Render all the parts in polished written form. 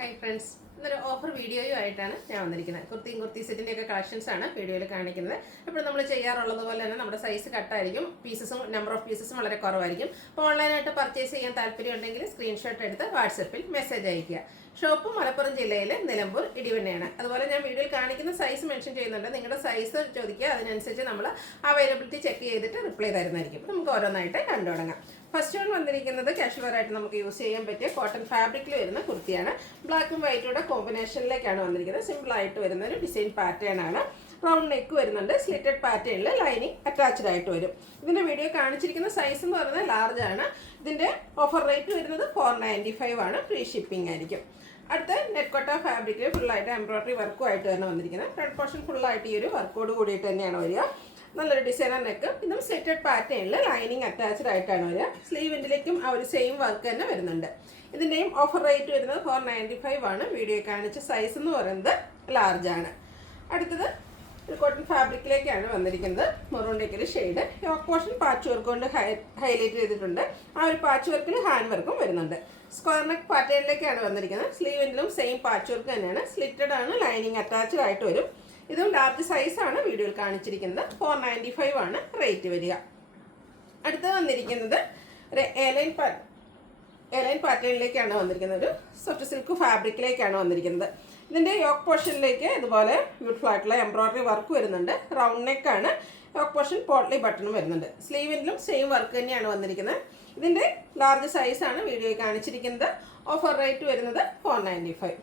Hi friends, ഇന്നൊരു offer വീഡിയോയുമായിട്ടാണ് ഞാൻ വന്നിരിക്കുന്നത്. കുർത്തി സെറ്റിൻ്റെയൊക്കെ കളക്ഷൻസ് ആണ് വീഡിയോയിൽ കാണിക്കുന്നത്. അപ്പോൾ നമ്മൾ ചെയ്യാറുള്ളത് പോലെ തന്നെ നമ്മുടെ സൈസ് കട്ടായിരിക്കും, പീസസും നമ്പർ ഓഫ് പീസസും വളരെ കുറവായിരിക്കും. അപ്പോൾ ഓൺലൈനായിട്ട് പർച്ചേസ് ചെയ്യാൻ താല്പര്യം ഉണ്ടെങ്കിൽ സ്ക്രീൻഷോട്ട് എടുത്ത് വാട്സപ്പിൽ മെസ്സേജ് അയയ്ക്കുക. ഷോപ്പ് മലപ്പുറം ജില്ലയിലെ നിലമ്പൂർ ഇടിവണ്ണയാണ്. അതുപോലെ ഞാൻ വീഡിയോയിൽ കാണിക്കുന്ന സൈസ് മെൻഷൻ ചെയ്യുന്നുണ്ട്. നിങ്ങളുടെ സൈസ് ചോദിക്കുക, അതിനനുസരിച്ച് നമ്മൾ അവൈലബിലിറ്റി ചെക്ക് ചെയ്തിട്ട് റിപ്ലൈ തരുന്നതായിരിക്കും. അപ്പോൾ നമുക്ക് ഓരോന്നായിട്ട് കണ്ടു തുടങ്ങാം. ഫസ്റ്റ് വൺ വന്നിരിക്കുന്നത് കാഷ്വൽ ആയിട്ട് നമുക്ക് യൂസ് ചെയ്യാൻ പറ്റിയ കോട്ടൺ ഫാബ്രിക്കിൽ വരുന്ന കുർത്തിയാണ്. ബ്ലാക്കും വൈറ്റൂടെ കോമ്പിനേഷനിലേക്കാണ് വന്നിരിക്കുന്നത്. സിമ്പിൾ ആയിട്ട് വരുന്ന ഒരു ഡിസൈൻ പാറ്റേൺ ആണ്. റൗണ്ട് നെക്ക് വരുന്നുണ്ട്. സ്ലിറ്റഡ് പാറ്റേണിൽ ലൈനിങ് അറ്റാച്ച്ഡ് ആയിട്ട് വരും. ഇതിന്റെ വീഡിയോ കാണിച്ചിരിക്കുന്ന സൈസ് എന്ന് പറയുന്നത് ലാർജ് ആണ്. ഇതിന്റെ ഓഫർ റേറ്റ് വരുന്നത് 495 ആണ്. ഫ്രീ ഷിപ്പിംഗ് ആയിരിക്കും. അടുത്ത നെറ്റ് കോട്ട ഫാബ്രിക്കിൽ ഫുള്ളായിട്ട് എംബ്രോയിഡറി വർക്കുമായിട്ട് തന്നെ വന്നിരിക്കുന്നത്. ഫ്രണ്ട് പോർഷൻ ഫുള്ളായിട്ട് ഈ ഒരു വർക്കോട് കൂടിയിട്ട് തന്നെയാണ് വരിക. നല്ലൊരു ഡിസൈനർ നെക്ക്. ഇതും സ്ലിറ്റഡ് പാറ്റേണിൽ ലൈനിങ് അറ്റാച്ച്ഡ് ആയിട്ടാണ് വരിക. സ്ലീവിൻ്റിലേക്കും ആ ഒരു സെയിം വർക്ക് തന്നെ വരുന്നുണ്ട്. ഇതിൻ്റെയും ഓഫർ റേറ്റ് വരുന്നത് 495 ആണ്. വീഡിയോ കാണിച്ച സൈസ് എന്ന് പറയുന്നത് ലാർജ് ആണ്. അടുത്തത് ഒരു കോട്ടൺ ഫാബ്രിക്കിലേക്കാണ് വന്നിരിക്കുന്നത്. മെറൂണിലേക്ക് ഒരു shade. Yoke portion patch work കൊണ്ട് ഹൈലൈറ്റ് ചെയ്തിട്ടുണ്ട്. ആ ഒരു പാച്ച് വർക്കിൽ ഹാൻഡ് വർക്കും വരുന്നുണ്ട്. സ്ക്വയർ നെക്ക് പാറ്റേണിലേക്കാണ് വന്നിരിക്കുന്നത്. സ്ലീവിൻ്റിലും സെയിം പാച്ച് വർക്ക് തന്നെയാണ്. സ്ലിറ്റഡ് ആണ്, ലൈനിങ് അറ്റാച്ച്ഡ് ആയിട്ട് വരും. ഇതും ലാർജ് സൈസാണ് വീഡിയോയിൽ കാണിച്ചിരിക്കുന്നത്. 495 ആണ് റേറ്റ് വരിക. അടുത്ത് വന്നിരിക്കുന്നത് ഒരു എലൈൻ പാറ്റേണിലേക്കാണ് വന്നിരിക്കുന്നത്. ഒരു സോഫ്റ്റ് സിൽക്ക് ഫാബ്രിക്കിലേക്കാണ് വന്നിരിക്കുന്നത്. ഇതിൻ്റെ യോക്ക് പോർഷനിലേക്ക് ഇതുപോലെ ബ്യൂട്ടിഫുൾ ആയിട്ടുള്ള എംബ്രോയിഡറി വർക്ക് വരുന്നുണ്ട്. റൗണ്ട് നെക്കാണ്. യോക്ക് പോർഷൻ പോട്ട്ലി ബട്ടണും വരുന്നുണ്ട്. സ്ലീവിലും സെയിം വർക്ക് തന്നെയാണ് വന്നിരിക്കുന്നത്. ഇതിൻ്റെ ലാർജ് സൈസാണ് വീഡിയോയിൽ കാണിച്ചിരിക്കുന്നത്. ഓഫർ റേറ്റ് വരുന്നത് 495.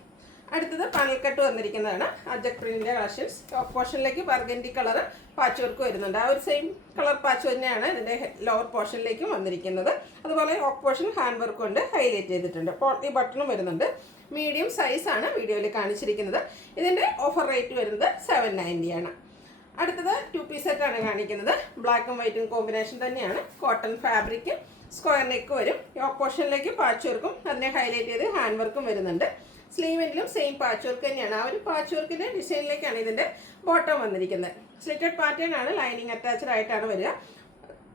അടുത്തത് പാനൽ കട്ട് വന്നിരിക്കുന്നതാണ്. അജക് പ്രിന്റിന്റെ കളക്ഷൻസ്. ടോപ്പ് പോർഷനിലേക്ക് ബർഗൻഡി കളർ പാച്ച് വർക്ക് വരുന്നുണ്ട്. ആ ഒരു സെയിം കളർ പാച്ച് തന്നെയാണ് ഇതിന്റെ ലോവർ പോർഷനിലേക്കും വന്നിരിക്കുന്നത്. അതുപോലെ ടോപ്പ് പോർഷൻ ഹാൻഡ് വർക്ക് കൊണ്ട് ഹൈലൈറ്റ് ചെയ്തിട്ടുണ്ട്. പോട്ടി ബട്ടണും വരുന്നുണ്ട്. മീഡിയം സൈസ് ആണ് വീഡിയോയിൽ കാണിച്ചിരിക്കുന്നത്. ഇതിന്റെ ഓഫർ റേറ്റ് വരുന്നത് 790 ആണ്. അടുത്തത് 2 പീസ് സെറ്റ് ആണ് കാണിക്കുന്നത്. ബ്ലാക്കും വൈറ്റും കോമ്പിനേഷൻ തന്നെയാണ്. Cotton fabric. സ്ക്വയർ നെക്ക് വരും. യോക്ക് പോർഷനിലേക്ക് പാച്ച് വർക്കും അതിനെ ഹൈലൈറ്റ് ചെയ്ത് ഹാൻഡ് വർക്കും വരുന്നുണ്ട്. സ്ലീവിലും സെയിം പാച്ച് വർക്ക് തന്നെയാണ്. ആ ഒരു പാച്ച് വർക്കിന്റെ ഡിസൈനിലേക്കാണ് ഇതിന്റെ ബോട്ടം വന്നിരിക്കുന്നത്. സ്ലിറ്റഡ് പാറ്റേൺ ആണ്. ലൈനിങ് അറ്റാച്ച്ഡ് ആയിട്ടാണ് വരിക.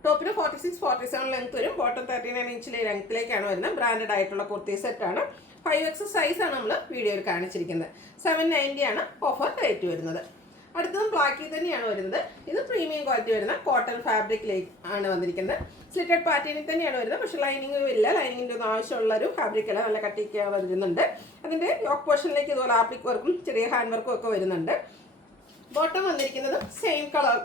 ടോപ്പിന് 46-47 ലെങ്ത് വരും. ബോട്ടം 39 ഇഞ്ചിലെ ലെങ്ത്തിലേക്കാണ് വരുന്നത്. ബ്രാൻഡഡ് ആയിട്ടുള്ള കുർത്തി സെറ്റ് ആണ്. 5X സൈസ് ആണ് നമ്മൾ വീഡിയോയിൽ കാണിച്ചിരിക്കുന്നത്. 790 ആണ് ഓഫർ റേറ്റ് വരുന്നത്. അടുത്തതും ബ്ലാക്കിൽ തന്നെയാണ് വരുന്നത്. ഇത് പ്രീമിയം ക്വാളിറ്റി വരുന്ന കോട്ടൺ ഫാബ്രിക്കിലേക്ക് ആണ് വന്നിരിക്കുന്നത്. സ്ലിറ്റഡ് പാറ്റേണിൽ തന്നെയാണ് വരുന്നത്. പക്ഷേ ലൈനിങ്ങും ഇല്ല. ലൈനിങ്ങിൻ്റെ ഒന്നും ആവശ്യമുള്ള ഒരു ഫാബ്രിക് അല്ല. നല്ല കട്ടിക്ക് വരുന്നുണ്ട്. അതിൻ്റെ യോക്ക് പോർഷനിലേക്ക് ഇതുപോലെ ആപ്ലിക് വർക്കും ചെറിയ ഹാൻഡ് വർക്കും ഒക്കെ വരുന്നുണ്ട്. ബോട്ടം വന്നിരിക്കുന്നത് സെയിം കളർ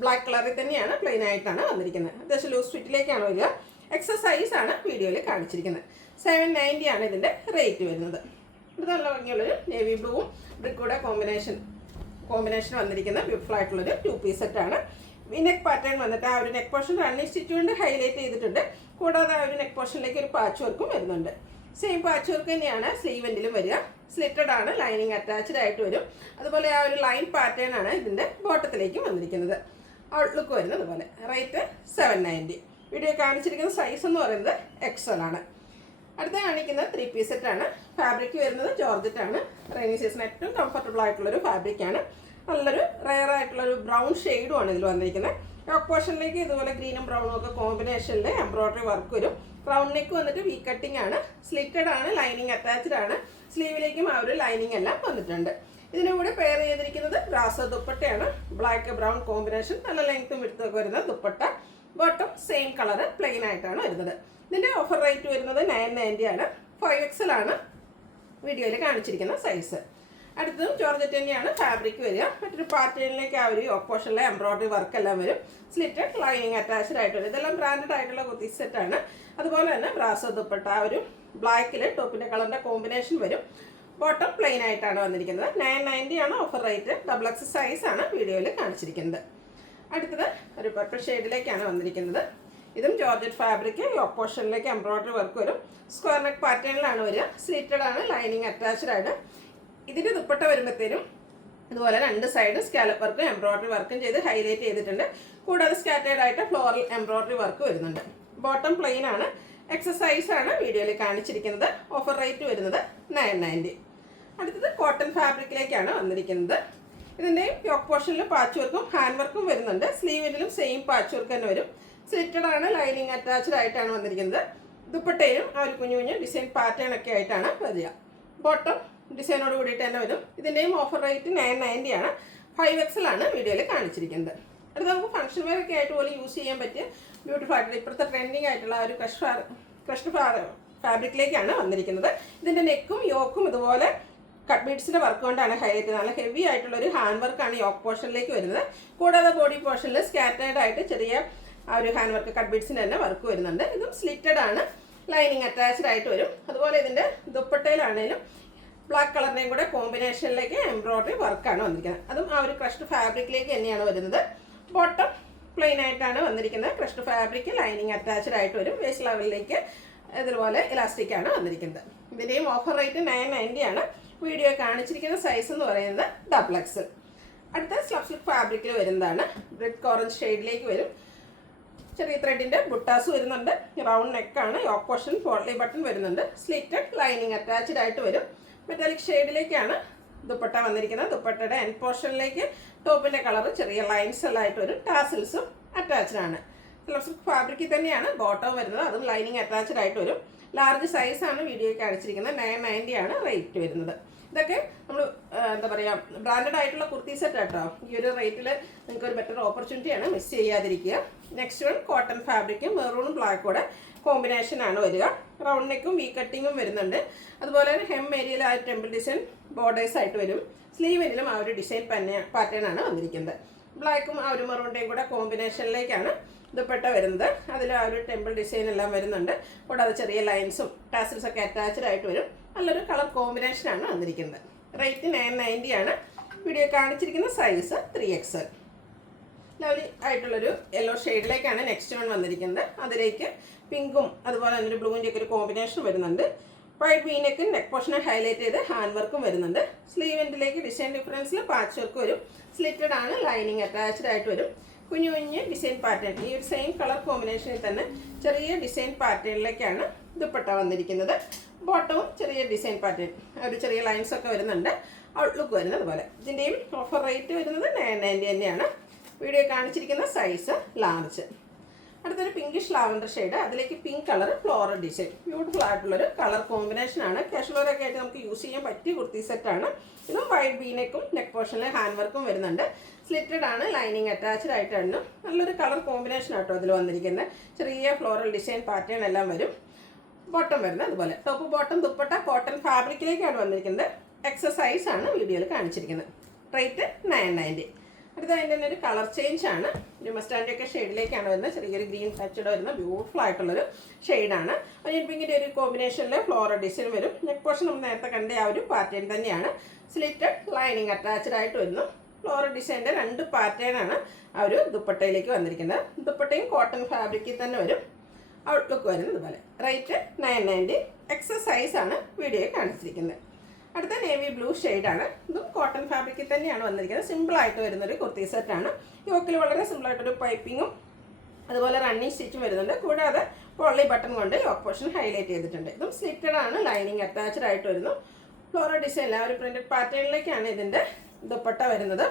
ബ്ലാക്ക് കളറിൽ തന്നെയാണ്. പ്ലെയിൻ ആയിട്ടാണ് വന്നിരിക്കുന്നത്. അത്യാവശ്യം ലൂസ് ഫിറ്റിലേക്കാണ് വരിക. എക്സസൈസ് ആണ് വീഡിയോയിൽ കാണിച്ചിരിക്കുന്നത്. 790 ആണ് ഇതിൻ്റെ റേറ്റ് വരുന്നത്. ഇത് നല്ല ഭംഗിയുള്ളൊരു നേവി ബ്ലൂവും ബ്രിക്കൂടെ കോമ്പിനേഷൻ വന്നിരിക്കുന്ന ബ്യൂട്ടിഫുൾ ആയിട്ടുള്ളൊരു 2 പീസ് സെറ്റാണ്. നെക്ക് പാറ്റേൺ വന്നിട്ട് ആ ഒരു നെക്ക് പോർഷൻ റണ്ണിങ് സ്റ്റിച്ച് കൊണ്ട് ഹൈലൈറ്റ് ചെയ്തിട്ടുണ്ട്. കൂടാതെ ആ ഒരു നെക്ക് പോർഷനിലേക്ക് ഒരു പാച്ച് വർക്കും വരുന്നുണ്ട്. സെയിം പാച്ച് വർക്ക് തന്നെയാണ് സ്ലീവെൻറ്റിലും വരിക. സ്ലിറ്റഡ് ആണ്. ലൈനിങ് അറ്റാച്ച്ഡ് ആയിട്ട് വരും. അതുപോലെ ആ ഒരു ലൈൻ പാറ്റേൺ ആണ് ഇതിൻ്റെ ബോട്ടത്തിലേക്കും വന്നിരിക്കുന്നത്. ഔട്ട്ലുക്ക് വരുന്നത് അതുപോലെ. റേറ്റ് 790. വീഡിയോ കാണിച്ചിരിക്കുന്ന സൈസ് എന്ന് പറയുന്നത് XL ആണ്. അടുത്ത കാണിക്കുന്നത് 3 പീസ് സെറ്റാണ്. ഫാബ്രിക് വരുന്നത് ജോർജറ്റ് ആണ്. റെയിനി സീസൺ ഏറ്റവും കംഫർട്ടബിൾ ആയിട്ടുള്ളൊരു ഫാബ്രിക്കാണ്. നല്ലൊരു റെയർ ആയിട്ടുള്ളൊരു ബ്രൗൺ ഷെയ്ഡും ആണ് ഇതിൽ വന്നിരിക്കുന്നത്. യോക്ക് പോർഷനിലേക്ക് ഇതുപോലെ ഗ്രീനും ബ്രൗണും ഒക്കെ കോമ്പിനേഷനിൽ എംബ്രോയിഡറി വർക്ക് വരും. റൗണ്ട് നെക്ക് വന്നിട്ട് വി കട്ടിംഗ് ആണ്. സ്ലിറ്റഡ് ആണ്. ലൈനിങ് അറ്റാച്ച്ഡ് ആണ്. സ്ലീവിലേക്കും ആ ഒരു ലൈനിങ് എല്ലാം വന്നിട്ടുണ്ട്. ഇതിൻ്റെ കൂടെ പെയർ ചെയ്തിരിക്കുന്നത് ബ്രാസോ ദുപ്പട്ടയാണ്. Black brown combination. നല്ല ലെങ്ത്തും വിടുത്തൊക്കെ വരുന്ന dupatta. Bottom same colour plain ആയിട്ടാണ് വരുന്നത്. ഇതിൻ്റെ ഓഫർ റേറ്റ് വരുന്നത് 990 ആണ്. 5XL ആണ് വീഡിയോയിൽ കാണിച്ചിരിക്കുന്ന സൈസ്. അടുത്തതും ജോർജറ്റ് തന്നെയാണ് ഫാബ്രിക് വരിക. മറ്റൊരു പാറ്റേണിലേക്ക് ആ ഒരു യോക്ക് പോർഷനിലെ എംബ്രോയിഡറി വർക്ക് എല്ലാം വരും. സ്ലിറ്റഡ് ലൈനിങ് അറ്റാച്ച്ഡ് ആയിട്ട് വരും. ഇതെല്ലാം ബ്രാൻഡഡ് ആയിട്ടുള്ള കുർത്തി സെറ്റാണ്. അതുപോലെ തന്നെ ബ്രാസോ ദുപ്പട്ട ആ ഒരു ബ്ലാക്കിൽ ടോപ്പിൻ്റെ കളറിൻ്റെ കോമ്പിനേഷൻ വരും. ബോട്ടം പ്ലെയിൻ ആയിട്ടാണ് വന്നിരിക്കുന്നത്. 990 ആണ് ഓഫർ റേറ്റ്. XXL സൈസ് ആണ് വീഡിയോയിൽ കാണിച്ചിരിക്കുന്നത്. അടുത്തത് ഒരു പർപ്പിൾ ഷെയ്ഡിലേക്കാണ് വന്നിരിക്കുന്നത്. ഇതും ജോർജറ്റ് ഫാബ്രിക്. യോക്ക് പോർഷനിലേക്ക് എംബ്രോയിഡറി വർക്ക് വരും. സ്ക്വയർ നെക്ക് പാറ്റേണിലാണ് വരിക. സ്ലിറ്റഡ് ആണ്. ലൈനിങ് അറ്റാച്ച്ഡ് ആണ്. ഇതിൻ്റെ ദുപ്പട്ട വരുമ്പോഴത്തേനും ഇതുപോലെ 2 സൈഡും സ്കാലപ്പ് വർക്കും എംബ്രോയിഡറി വർക്കും ചെയ്ത് ഹൈലൈറ്റ് ചെയ്തിട്ടുണ്ട്. കൂടാതെ സ്കാറ്റേർഡ് ആയിട്ട് ഫ്ലോറൽ എംബ്രോയിഡറി വർക്ക് വരുന്നുണ്ട്. ബോട്ടം പ്ലെയിൻ ആണ്. എക്സസൈസ് ആണ് വീഡിയോയിൽ കാണിച്ചിരിക്കുന്നത്. ഓഫർ റേറ്റ് വരുന്നത് 990. അടുത്തത് കോട്ടൺ ഫാബ്രിക്കിലേക്കാണ് വന്നിരിക്കുന്നത്. ഇതിൻ്റെ യോക്ക് പോർഷനിൽ പാച്ച് വർക്കും ഹാൻഡ് വർക്കും വരുന്നുണ്ട്. സ്ലീവിലും സെയിം പാച്ച് വർക്ക് തന്നെ വരും. സ്ലിറ്റഡ് ആണ്. ലൈനിങ് അറ്റാച്ച്ഡ് ആയിട്ടാണ് വന്നിരിക്കുന്നത്. ദുപ്പട്ടയിലും ആ ഒരു കുഞ്ഞു കുഞ്ഞു ഡിസൈൻ പാറ്റേൺ ഒക്കെ ആയിട്ടാണ് വരിക. ബോട്ടം ഡിസൈനോട് കൂടിയിട്ട് തന്നെ വരും. ഇതിൻ്റെയും ഓഫർ റേറ്റ് 990 ആണ്. 5XL ആണ് വീഡിയോയിൽ കാണിച്ചിരിക്കുന്നത്. അത് നമുക്ക് ഫംഗ്ഷൻ വെയർ ഒക്കെ ആയിട്ട് പോലും യൂസ് ചെയ്യാൻ പറ്റിയ ബ്യൂട്ടിഫുൾ ആയിട്ടുള്ള ഇപ്പോഴത്തെ ട്രെൻഡിങ് ആയിട്ടുള്ള ഒരു ക്രഷ്ഡ് ഫാബ്രിക്കിലേക്കാണ് വന്നിരിക്കുന്നത്. ഇതിൻ്റെ നെക്കും യോക്കും ഇതുപോലെ കട്ട് ബീഡ്സിൻ്റെ വർക്ക് കൊണ്ടാണ് ഹൈലൈറ്റ്. നല്ല ഹെവി ആയിട്ടുള്ളൊരു ഹാൻഡ് വർക്കാണ് യോക്ക് പോർഷനിലേക്ക് വരുന്നത്. കൂടാതെ ബോഡി പോർഷനിൽ സ്കാറ്റേർഡ് ആയിട്ട് ചെറിയ ആ ഒരു ഹാൻഡ് വർക്ക് കട്ട് ബീഡ്സിൻ്റെ തന്നെ വർക്ക് വരുന്നുണ്ട്. ഇതും സ്ലിറ്റഡ് ആണ്, ലൈനിങ് അറ്റാച്ച്ഡ് ആയിട്ട് വരും. അതുപോലെ ഇതിൻ്റെ ദുപ്പട്ടയിലാണെങ്കിലും ബ്ലാക്ക് കളറിൻ്റെയും കൂടെ കോമ്പിനേഷനിലേക്ക് എംബ്രോയ്ഡറി വർക്കാണ് വന്നിരിക്കുന്നത്. അതും ആ ഒരു ക്രഷ്ഡ് ഫാബ്രിക്കിലേക്ക് തന്നെയാണ് വരുന്നത്. ബോട്ടം പ്ലെയിൻ ആയിട്ടാണ് വന്നിരിക്കുന്നത്. ക്രഷ്ഡ് ഫാബ്രിക് ലൈനിങ് അറ്റാച്ച്ഡ് ആയിട്ട് വരും. വേസ്റ്റ് ലെവലിലേക്ക് ഇതുപോലെ ഇലാസ്റ്റിക് ആണ് വന്നിരിക്കുന്നത്. ഇതിൻ്റെയും ഓഫർ റേറ്റ് 990 ആണ്. വീഡിയോ കാണിച്ചിരിക്കുന്ന സൈസ് എന്ന് പറയുന്നത് XXL. അടുത്ത സ്ലബ് സിൽക്ക് ഫാബ്രിക്കിൽ വരുന്നതാണ്. ബ്രിക്ക് ഓറഞ്ച് ഷെയ്ഡിലേക്ക് വരും. ചെറിയ ത്രെഡിൻ്റെ ബുട്ടാസ് വരുന്നുണ്ട്. റൗണ്ട് നെക്കാണ്. യോക്ക് പോർഷൻ പോട്ട്ലി ബട്ടൺ വരുന്നുണ്ട്. സ്ലിറ്റഡ് ലൈനിങ് അറ്റാച്ച്ഡ് ആയിട്ട് വരും. മെറ്റാലിക് ഷെയ്ഡിലേക്കാണ് ദുപ്പട്ട വന്നിരിക്കുന്നത്. ദുപ്പട്ടയുടെ എൻഡ് പോർഷനിലേക്ക് ടോപ്പിൻ്റെ കളർ ചെറിയ ലൈൻസ് എല്ലാം ആയിട്ട് വരും. ടാസിൽസും അറ്റാച്ച്ഡ് ആണ്. സ്ലബ് സിൽക്ക് ഫാബ്രിക്കിൽ തന്നെയാണ് ബോട്ടം വരുന്നത്. അതും ലൈനിങ് അറ്റാച്ച്ഡ് ആയിട്ട് വരും. ലാർജ് സൈസാണ് വീഡിയോയിൽ കാണിച്ചിരിക്കുന്നത്. 990 ആണ് റേറ്റ് വരുന്നത്. ഇതൊക്കെ നമ്മൾ എന്താ പറയുക ബ്രാൻഡഡ് ആയിട്ടുള്ള കുർത്തി സെറ്റ് കേട്ടോ. ഈ ഒരു റേറ്റിൽ നിങ്ങൾക്ക് ഒരു ബെറ്റർ ഓപ്പർച്യൂണിറ്റിയാണ്, മിസ് ചെയ്യാതിരിക്കുക. നെക്സ്റ്റ് വൺ കോട്ടൺ ഫാബ്രിക്കും മെറൂണും ബ്ലാക്കും കൂടെ കോമ്പിനേഷനാണ് വരിക. റൗണ്ട് നെക്കും വി കട്ടിങ്ങും വരുന്നുണ്ട്. അതുപോലെ തന്നെ ഹെം ഏരിയയിൽ ആ ടെമ്പിൾ ഡിസൈൻ ബോർഡേഴ്സ് ആയിട്ട് വരും. സ്ലീവിലും ആ ഒരു ഡിസൈൻ പാറ്റേൺ ആണ് വന്നിരിക്കുന്നത്. ബ്ലാക്കും ആ ഒരു മെറൂണിൻ്റെയും കൂടെ കോമ്പിനേഷനിലേക്കാണ് ദുപ്പട്ട വരുന്നത്. അതിൽ ആ ഒരു ടെമ്പിൾ ഡിസൈൻ എല്ലാം വരുന്നുണ്ട്. കൂടാതെ ചെറിയ ലൈൻസും ടാസിൽസ് ഒക്കെ അറ്റാച്ച്ഡ് ആയിട്ട് വരും. നല്ലൊരു കളർ കോമ്പിനേഷനാണ് വന്നിരിക്കുന്നത്. റേറ്റ് 990 ആണ്. വീഡിയോ കാണിച്ചിരിക്കുന്ന സൈസ് 3XL. ലവ്ലി ആയിട്ടുള്ളൊരു യെല്ലോ ഷെയ്ഡിലേക്കാണ് നെക്സ്റ്റ് വൺ വന്നിരിക്കുന്നത്. അതിലേക്ക് പിങ്കും അതുപോലെ തന്നെ ഒരു ബ്ലൂവിൻ്റെ ഒക്കെ ഒരു കോമ്പിനേഷൻ വരുന്നുണ്ട്. വൈറ്റ് വീനെക്കും നെക്ക് പോർഷനെ ഹൈലൈറ്റ് ചെയ്ത് ഹാൻഡ് വർക്കും വരുന്നുണ്ട്. സ്ലീവെൻറ്റിലേക്ക് ഡിസൈൻ ഡിഫറൻസിൽ പാച്ച് വർക്ക് വരും. സ്ലിറ്റഡ് ആണ്, ലൈനിങ് അറ്റാച്ച്ഡ് ആയിട്ട് വരും. കുഞ്ഞു കുഞ്ഞ് ഡിസൈൻ പാറ്റേൺ ഈ ഒരു സെയിം കളർ കോമ്പിനേഷനിൽ തന്നെ ചെറിയ ഡിസൈൻ പാറ്റേണിലേക്കാണ് ദുപ്പട്ട വന്നിരിക്കുന്നത്. ബോട്ടവും ചെറിയ ഡിസൈൻ പാറ്റേൺ ഒരു ചെറിയ ലൈൻസ് ഒക്കെ വരുന്നുണ്ട്. ഔട്ട്ലുക്ക് വരുന്നത് പോലെ. ഇതിൻ്റെയും ഓഫർ റേറ്റ് വരുന്നത് 990 തന്നെയാണ്. വീഡിയോ കാണിച്ചിരിക്കുന്ന സൈസ് ലാർജ്. അടുത്തൊരു പിങ്കിഷ് ലാവൻഡർ ഷെയ്ഡ്. അതിലേക്ക് pink colour floral design. Beautiful ആയിട്ടുള്ളൊരു കളർ കോമ്പിനേഷനാണ്. കാഷ്വലൊക്കെ ആയിട്ട് നമുക്ക് യൂസ് ചെയ്യാൻ പറ്റിയ കുർത്തി സെറ്റാണ്. ഇതും വൈറ്റ് വീനെക്കും നെക്ക് പോർഷനിൽ ഹാൻഡ് വർക്കും വരുന്നുണ്ട്. സ്ലിറ്റഡ് ആണ്, ലൈനിങ് അറ്റാച്ച്ഡ് ആയിട്ടാണ്. നല്ലൊരു കളർ കോമ്പിനേഷൻ ആട്ടോ ഇതിൽ വന്നിരിക്കുന്നത്. ചെറിയ ഫ്ലോറൽ ഡിസൈൻ പാറ്റേൺ എല്ലാം വരും. ബോട്ടം വരുന്നത് അതുപോലെ. ടോപ്പ് ബോട്ടം ദുപ്പട്ട കോട്ടൺ ഫാബ്രിക്കിലേക്കാണ് വന്നിരിക്കുന്നത്. എക്സസൈസ് ആണ് വീഡിയോയിൽ കാണിച്ചിരിക്കുന്നത്. റേറ്റ് 990. അടുത്ത അതിൻ്റെ തന്നെ ഒരു കളർ ചേഞ്ച് ആണ്. ഒരു മസ്റ്റാൻഡൊക്കെ ഷെയ്ഡിലേക്കാണ് വരുന്നത്. ചെറിയൊരു ഗ്രീൻ ടച്ചഡ് വരുന്ന ബ്യൂട്ടിഫുൾ ആയിട്ടുള്ളൊരു ഷെയ്ഡാണ്. ഒനിയൻ പിങ്കിൻ്റെ ഒരു കോമ്പിനേഷനിൽ ഫ്ലോറൽ ഡിസൈൻ വരും. നെക്ക് പോർഷൻ നമ്മൾ നേരത്തെ കണ്ട ആ ഒരു പാറ്റേൺ തന്നെയാണ്. സ്ലിറ്റഡ് ലൈനിങ് അറ്റാച്ച്ഡ് ആയിട്ട് വരുന്നു. ഫ്ലോറൽ ഡിസൈൻ്റെ 2 പാറ്റേണാണ് ആ ഒരു ദുപ്പട്ടയിലേക്ക് വന്നിരിക്കുന്നത്. ദുപ്പട്ടയും കോട്ടൺ ഫാബ്രിക്കിൽ തന്നെ വരും. ഔട്ട്ലുക്ക് വരുന്നത് പോലെ. റേറ്റ് 990. എക്സസൈസ് ആണ് വീഡിയോയിൽ കാണിച്ചിരിക്കുന്നത്. അടുത്ത നേവി ബ്ലൂ ഷെയ്ഡാണ്. ഇതും കോട്ടൺ ഫാബ്രിക്കിൽ തന്നെയാണ് വന്നിരിക്കുന്നത്. സിമ്പിളായിട്ട് വരുന്നൊരു കുർത്തി സെറ്റാണ്. യോക്കിൽ വളരെ സിമ്പിളായിട്ടൊരു പൈപ്പിങ്ങും അതുപോലെ റണ്ണിങ് സ്റ്റിച്ചും വരുന്നുണ്ട്. കൂടാതെ പോളി ബട്ടൺ കൊണ്ട് യോക്ക് പോർഷൻ ഹൈലൈറ്റ് ചെയ്തിട്ടുണ്ട്. ഇതും സ്ലിറ്റഡ് ആണ്, ലൈനിങ് അറ്റാച്ച്ഡ് ആയിട്ട് വരുന്നു. ഫ്ലോറൽ ഡിസൈൻ ആ ഒരു പ്രിന്റഡ് പാറ്റേണിലേക്കാണ് ഇതിൻ്റെ ദുപ്പട്ട വരുന്നത്.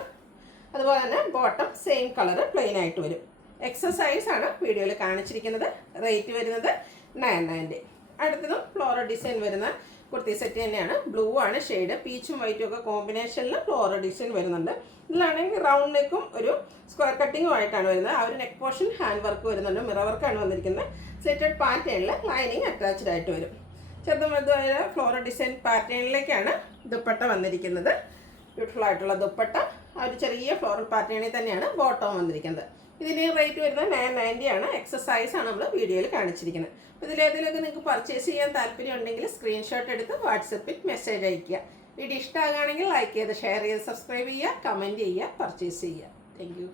അതുപോലെ തന്നെ ബോട്ടം സെയിം കളർ പ്ലെയിൻ ആയിട്ട് വരും. എക്സസൈസ് ആണ് വീഡിയോയിൽ കാണിച്ചിരിക്കുന്നത്. റേറ്റ് വരുന്നത് 990. അടുത്തതും ഫ്ലോറൽ ഡിസൈൻ വരുന്ന കുർത്തി സെറ്റ് തന്നെയാണ്. ബ്ലൂ ആണ് ഷെയ്ഡ്. പീച്ചും വൈറ്റും ഒക്കെ കോമ്പിനേഷനിൽ ഫ്ലോറൽ ഡിസൈൻ വരുന്നുണ്ട്. ഇതിലാണെങ്കിൽ റൗണ്ട് നെക്കും ഒരു സ്ക്വയർ കട്ടിങ്ങും ആയിട്ടാണ് വരുന്നത്. ആ ഒരു നെക്ക് പോർഷൻ ഹാൻഡ് വർക്ക് വരുന്നുണ്ട്. മിറർ വർക്കാണ് വന്നിരിക്കുന്നത്. സ്ലിറ്റഡ് പാറ്റേണിൽ ലൈനിങ് അറ്റാച്ച്ഡ് ആയിട്ട് വരും. ചെറുതും വലുതുമായ ഫ്ലോറൽ ഡിസൈൻ പാറ്റേണിലേക്കാണ് ദുപ്പട്ട വന്നിരിക്കുന്നത്. ബ്യൂട്ടിഫുൾ ആയിട്ടുള്ള ദുപ്പട്ട ആ ഒരു ചെറിയ ഫ്ലോറൽ പാറ്റേണിൽ തന്നെയാണ് ബോട്ടം വന്നിരിക്കുന്നത്. ഇതിന് റേറ്റ് വരുന്നത് 990 ആണ്. എക്സസൈസ് ആണ് നമ്മൾ വീഡിയോയിൽ കാണിച്ചിരിക്കുന്നത്. അപ്പോൾ ഇതിലേതിലൊക്കെ നിങ്ങൾക്ക് പർച്ചേസ് ചെയ്യാൻ താല്പര്യം ഉണ്ടെങ്കിൽ സ്ക്രീൻഷോട്ട് എടുത്ത് വാട്സപ്പിൽ മെസ്സേജ് അയയ്ക്കുക. വീഡിയോ ഇഷ്ടമാകുകയാണെങ്കിൽ ലൈക്ക് ചെയ്ത് ഷെയർ ചെയ്ത് സബ്സ്ക്രൈബ് ചെയ്യുക, കമൻറ്റ് ചെയ്യുക, പർച്ചേസ് ചെയ്യുക. Thank you.